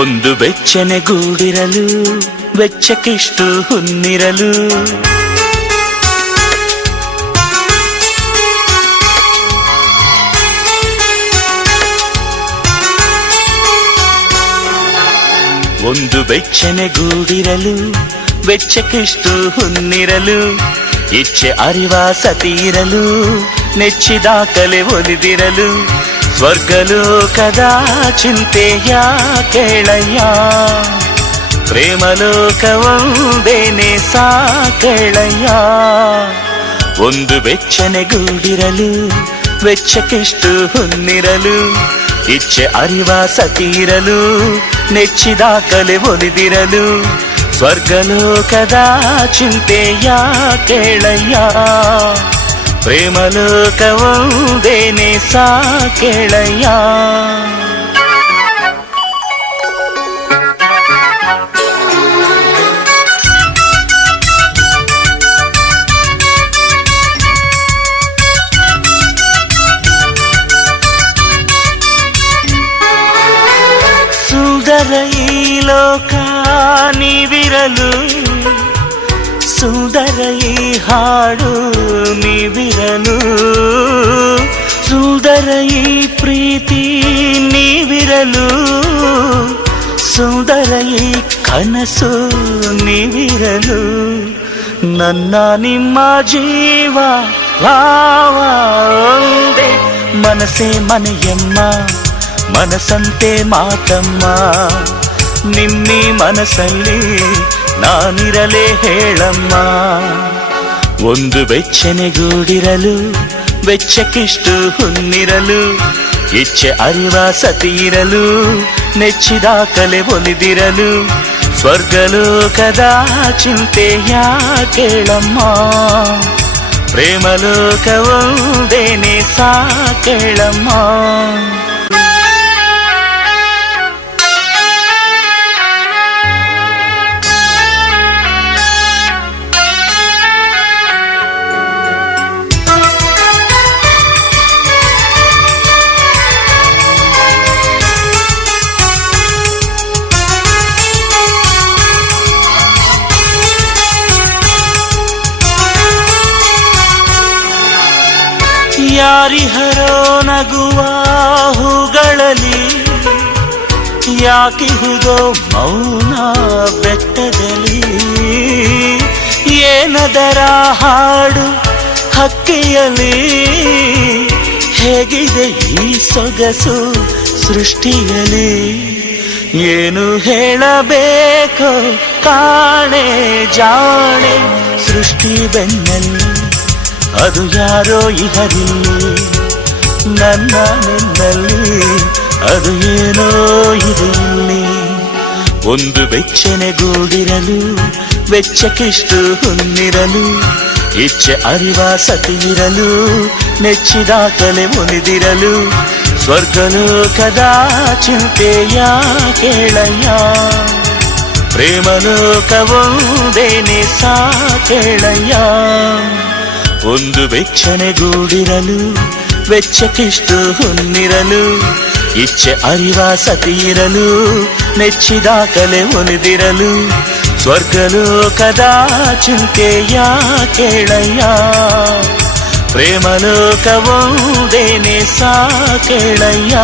ಒಂದು ಬೆಚ್ಚನೆ ಗೂಡಿರಲು ವೆಚ್ಚಕ್ಕಿಷ್ಟು ಹುನ್ನಿರಲು. ಒಂದು ಬೆಚ್ಚನೆ ಗೂಡಿರಲು ವೆಚ್ಚಕ್ಕಿಷ್ಟು ಹುನ್ನಿರಲು. ಇಚ್ಛೆ ಅರಿವ ಸತಿರಲು ನೆಚ್ಚಿದ ಕಲೆ ಒಲಿದಿರಲು. ಸ್ವರ್ಗಲೋಕದ ಚಿಂತೆಯ ಕೇಳಯ್ಯ, ಪ್ರೇಮಲೋಕವೊಂದೇನೆ ಸಾಕೇಳಯ್ಯ. ಒಂದು ಬೆಚ್ಚನೆ ಗೂಡಿರಲು ವೆಚ್ಚಕ್ಕಿಷ್ಟು ಹುನ್ನಿರಲು. ಇಚ್ಛೆ ಅರಿವ ಸತಿರಲು ನೆಚ್ಚಿದ ಕಲೆ ಒಲಿದಿರಲು. ಸ್ವರ್ಗಲೋಕದ ಚಿಂತೆಯ ಕೇಳಯ್ಯ, ಪ್ರೇಮಲೋಕವೊಂದೇನೆ ಸಾಕೇಳಯ್ಯ. ಸುಂದರ ಈ ಲೋಕ ನೀವಿರಲು, ಸುಂದರ ಈ ಹಾಡು ನೀವಿರಲು. ಸುಂದರ ಈ ಪ್ರೀತಿ ನೀವಿರಲು, ಸುಂದರ ಈ ಕನಸು ನೀವಿರಲು. ನನ್ನ ನಿಮ್ಮ ಜೀವ ಭಾವ ಒಂದೇ, ಮನಸ್ಸೇ ಮನೆಯಮ್ಮ ಮನಸ್ಸಂತೆ ಮಾತಮ್ಮ. ನಿಮ್ಮಿ ಮನಸ್ಸಲ್ಲಿ ನಾನಿರಲೇ ಹೇಳಮ್ಮ. ಒಂದು ಬೆಚ್ಚನೆ ಗೂಡಿರಲು ವೆಚ್ಚಕ್ಕಿಷ್ಟು ಹುನ್ನಿರಲು. ಇಚ್ಛೆ ಅರಿವ ಸತಿರಲು ನೆಚ್ಚಿದ ಕಲೆ ಒಲಿದಿರಲು. ಸ್ವರ್ಗಲೋಕದ ಚಿಂತೆಯ ಕೇಳಮ್ಮ, ಪ್ರೇಮಲೋಕವೊಂದೇನೆ ಸಾಕೇಳಮ್ಮ. ಯಾರಿಹರೋ ನಗುವ ಹೂಗಳಲ್ಲಿ, ಯಾಕಿಹುದೋ ಮೌನ ಬೆಟ್ಟದಲ್ಲಿ. ಏನದರ ಹಾಡು ಹಕ್ಕಿಯಲ್ಲಿ, ಹೇಗಿದೆ ಈ ಸೊಗಸು ಸೃಷ್ಟಿಯಲ್ಲಿ. ಏನು ಹೇಳಬೇಕೋ ಕಾಣೆ ಜಾಣೆ ಸೃಷ್ಟಿ ಬೆನ್ನಲ್ಲಿ. ಅದು ಯಾರೋ ಇಹರಿಲ್ಲಿ ನನ್ನ ನಿನ್ನಲ್ಲಿ, ಅದು ಏನೋ ಇದೆ ಇಲ್ಲಿ. ಒಂದು ಬೆಚ್ಚನೆ ಗೂಡಿರಲು ವೆಚ್ಚಕ್ಕಿಷ್ಟು ಹುನ್ನಿರಲು. ಇಚ್ಛೆ ಅರಿವ ಸತಿರಲು ನೆಚ್ಚಿದ ಕಲೆ ಒಲಿದಿರಲು. ಸ್ವರ್ಗಲೋಕದ ಚಿಂತೆಯ ಕೇಳಯ್ಯ, ಪ್ರೇಮಲೋಕವೊಂದೇನೆ ಸಾಕೇಳಯ್ಯ. ಒಂದು ಬೆಚ್ಚನೆ ಗೂಡಿರಲು ವೆಚ್ಚಕ್ಕಿಷ್ಟು ಹುನ್ನಿರಲು. ಇಚ್ಛೆ ಅರಿವ ಸತಿರಲು ನೆಚ್ಚಿದ ಕಲೆ ಒಲಿದಿರಲು. ಸ್ವರ್ಗಲೋಕದ ಚಿಂತೆಯ ಕೇಳಯ್ಯ, ಪ್ರೇಮಲೋಕವೊಂದೇನೆ ಸಾಕೇಳಯ್ಯ.